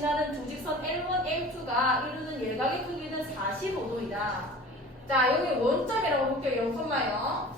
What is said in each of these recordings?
지나는 두 직선 L1, L2가 이루는 예각의 크기는 45도이다. 자, 여기 원점이라고 볼게요. 0컴마요.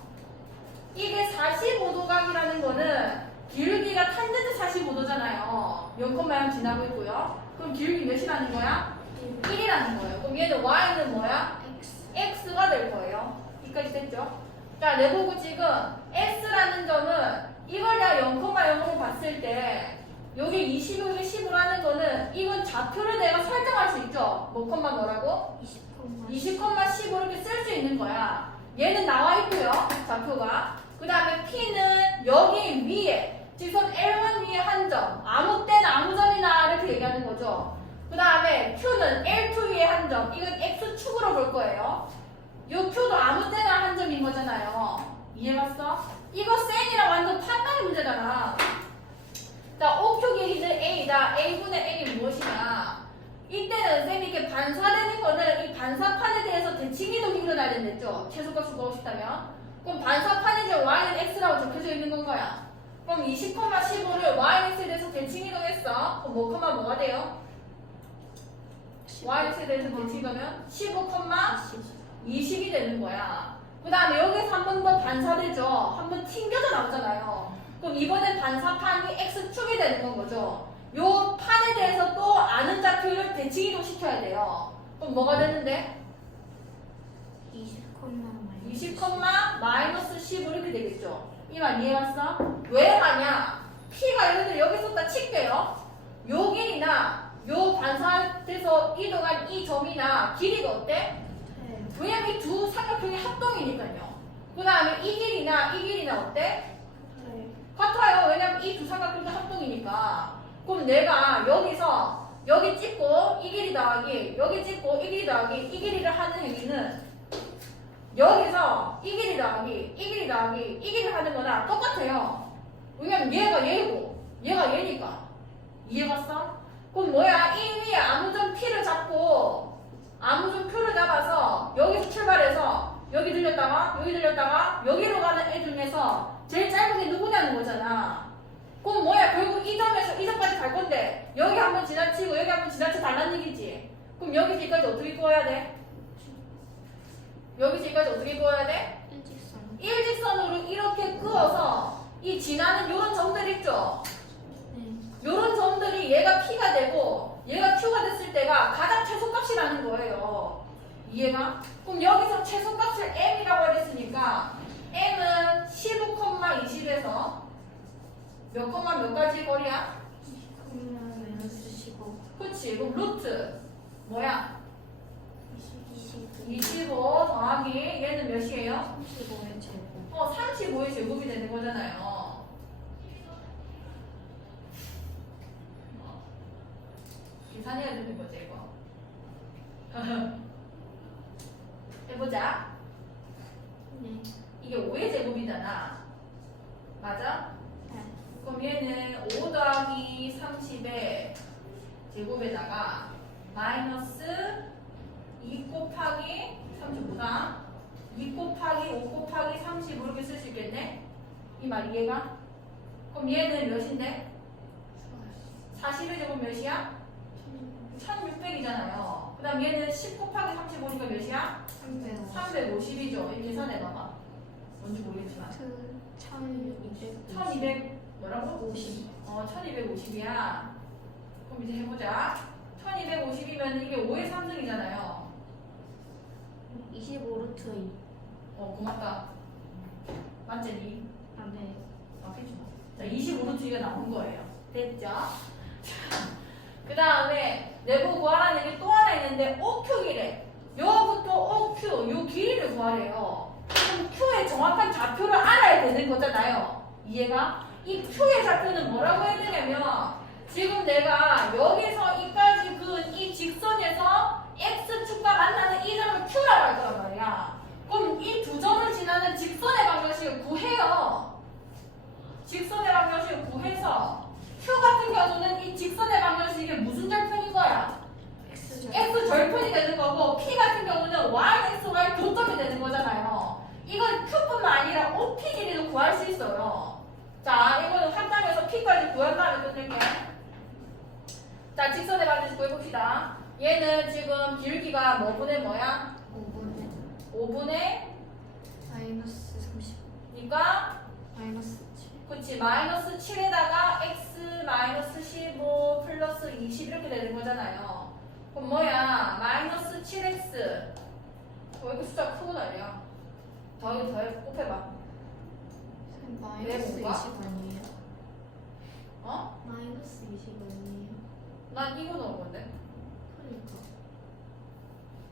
이게 45도각이라는 거는 기울기가 탄젠트 45도잖아요. 0컴마형 지나고 있고요. 그럼 기울기 몇이라는 거야? 1이라는 거예요. 그럼 얘는 y는 뭐야? X. x가 될 거예요. 여기까지 됐죠? 자, 내보고 지금 x라는 점은 이걸 내가 0,0으로 봤을 때 여기 20, 여기 10으로 하는 거는 이건 좌표를 내가 설정할 수 있죠? 뭐 컴마 뭐라고? 20, 20,10 이렇게 쓸 수 있는 거야. 얘는 나와 있고요. 좌표가. 그 다음에 P는 여기 위에 직선 L1 위에 한 점. 아무 때나 아무 점이나 이렇게 얘기하는 거죠. 그 다음에 Q는 L2 위에 한 점. 이건 X축으로 볼 거예요. 요 Q도 아무 때나 한 점인 거잖아요. 이해갔어? 이거 센이랑 완전 판단의 문제잖아. A다. A분의 N이 무엇이냐? 이때는 쌤이 이렇게 반사되는 거는 이 반사판에 대해서 대칭이동이 일어나야 된댔죠? 최소값을 구하고 싶다면. 그럼 반사판이지 Y는 X라고 적혀져 있는 건 거야. 그럼 20,15를 YX에 대해서 대칭이동했어. 그럼 뭐, 컴마 뭐가 돼요? YX에 대해서 대칭이동하면 15, 20이 되는 거야. 그 다음에 여기서 한 번 더 반사되죠? 한 번 튕겨져 나오잖아요. 그럼 이번엔 반사판이 X축이 되는 건 거죠. 요 판에 대해서 또 아는 좌표를 대칭 이동 시켜야 돼요. 그럼 뭐가 되는데? 20, 20, 마이너스 15 이렇게 되겠죠. 이 말 이해갔어? 왜 하냐? P가 예를 들어 여기 있었다 칠게요. 요 길이나 요 반사돼서 이동한 이 점이나 길이가 어때? 왜냐면 이 두 삼각형이 합동이니까요. 그 다음에 이 길이나 이 길이나 어때? 같아요. 왜냐면 이 두 삼각형도 합동이니까. 그럼 내가 여기서 여기 찍고 이 길이 더하기 여기 찍고 이 길이 더하기 이 길이를 하는 행위는 여기서 이 길이 더하기 이 길이 더하기 이 길이를 하는 거랑 똑같아요. 왜냐면 얘가 얘고 얘가 얘니까. 이해갔어? 그럼 뭐야? 이 위에 아무점 P를 잡고 아무점 Q를 잡아서 여기서 출발해서 여기 들렸다가 여기 들렸다가 여기로 가는 애 중에서 제일 짧은 게 누구냐는 거잖아. 그럼 뭐야? 결국 이 점에서 이 점까지 갈 건데 여기 한 번 지나치고 여기 한 번 지나쳐 달라는 얘기지. 그럼 여기서 여기까지 어떻게 구워야 돼? 여기서 여기까지 어떻게 구워야 돼? 일직선. 일직선으로 이렇게 그어서 이 지나는 요런 점들 있죠? 네. 요런 점들이 얘가 P가 되고 얘가 Q가 됐을 때가 가장 최소값이라는 거예요. 이해가? 그럼 여기서 최소값을 M이라고 했으니까 M은 15,20에서 몇 컴마 몇 가지 거리야? 20, 마이너스 15. 그치 그럼 루트 뭐야? 20, 25 더하기 얘는 몇이에요? 35의 제곱. 어 35의 제곱이 되는 거잖아요. 계산해야 되는 거지 이거. 해보자. 네. 이게 5의 제곱이잖아. 맞아? 네. 그럼 얘는 5 더하기 30의 제곱에다가 마이너스 2 곱하기 35다. 2 곱하기 5 곱하기 30 이렇게 쓸 수 있겠네? 이 말 이해가? 그럼 얘는 몇인데? 40의 제곱 몇이야? 1600이잖아요. 그 다음 얘는 10 곱하기 35니까 몇이야? 300. 350 이죠. 이 계산해봐봐. 뭔지 모르겠지만. 그 1200. 1200 뭐라고? 50. 어, 1250이야. 그럼 이제 해보자. 1250이면 이게 5의 3승이잖아요. 25루트 2. 어, 고맙다. 맞지? 아, 네. 맞겠죠. 자, 25루트가 나온 거예요. 됐죠? 그 다음에 내부 구하라는 얘기 또 하나 있는데 OQ 길이. 요부터 OQ, 요 길이를 구하래요. 그럼 Q의 정확한 좌표를 알아야 되는 거잖아요. 이해가? 이 Q의 좌표는 뭐라고 해야 되냐면 지금 내가 여기서 이까지 그은 이 직선에서 X축과 만나는 이 점을 Q라고 할 거란 말이야. 그럼 이 두 점을 지나는 직선의 방정식을 구해요. 직선의 방정식을 구해서 Q 같은 경우는 이 직선의 방정식이 무슨 절편인 거야? X 절편이 되는 거고 P 같은 경우는 Y, X, Y 교점이 되는 거잖아요. 이건 Q뿐만 아니라 OP 길이도 구할 수 있어요. 자, 이거는 확장해서 P까지 구한 다음에 끝낼게. 자, 직선의 같이 구해봅시다. 얘는 지금 기울기가 뭐 분의 뭐야? 5분의 5분의 마이너스 30 니까 마이너스 7 그치 마이너스 7에다가 x 마이너스 15 플러스 20 이렇게 되는 거잖아요. 그럼 뭐야? 마이너스 7x 왜 이렇게 숫자 크고 난리야? 더하기 더해 곱해봐. 마이너스 왜 뭔가? 20 아니에요? 어? 마이너스 20 아니에요? 난 이거 넣은 건데. 그러니까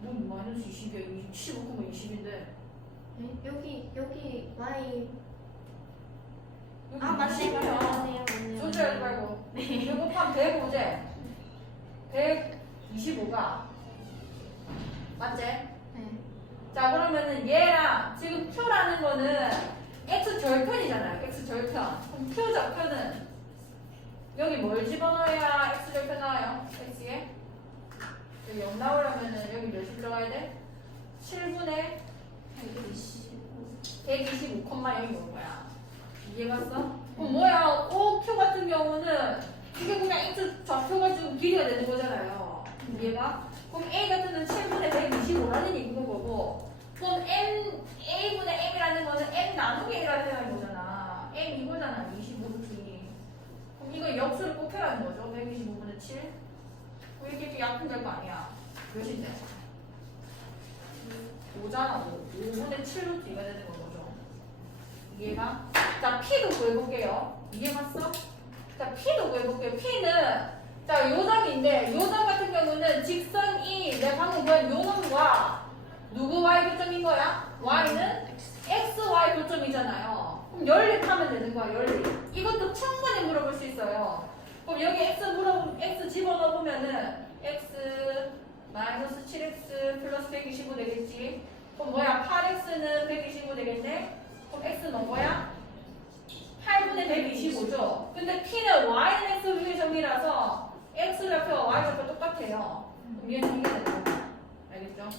뭔 마이너스 20이야? 15 크면 20인데. 에? 여기 여기 y 여기 아 맞네 20이야. 맞네 맞네요 맞네요 손질하지 말고. 이거 곱하면 105제. 125가. 맞지? 네 자 그러면은 얘랑 지금 표라는 거는 x 절편이잖아요. x 절편. 그럼 표 좌표는 여기 뭘 집어넣어야 x 절편 나와요? x에 여기 0 나오려면은 여기 몇이 들어가야 돼? 7분의 125 125,0이 온 거야. 이해갔어? 그럼 뭐야? O표 같은 경우는 이게 그냥 x 좌표 가 지금 길이가 되는 거잖아요. 이해가? 그럼 A 같은 경우는 7분의 125라는 얘기인 거고 그럼 M, A분의 M이라는 거는 M 나누기 A라는 거잖아. M 이거잖아. 25기. 그럼 이거 역수를 곱해라는 거죠. 125분의 7. 왜 이렇게 좀 약분 될거 아니야? 몇인데? 5잖아. 5. 5분의 7루트 이가 되는 거죠. 이해가? 자, P도 구해볼게요. 이해 갔어? 자, P도 구해볼게요. P는 자, 요점인데 요점 같은 경우는 직선 E 내가 방금 보인 요놈과 누구 Y 교점인 거야? Y는 X, Y 교점이잖아요. 그럼 연립하면 되는 거야, 연립. 이것도 충분히 물어볼 수 있어요. 그럼 여기 X 물어 X 집어넣으면은 X 마이너스 7X 플러스 125 되겠지. 그럼 뭐야? 8X는 125 되겠네? 그럼 X는 뭐야? 8분의 125죠. 근데 P는 Y는 X 위의 점이라서 X 좌표와 Y 좌표 똑같아요. 그럼 얘는 이게 되는 거야. 알겠죠?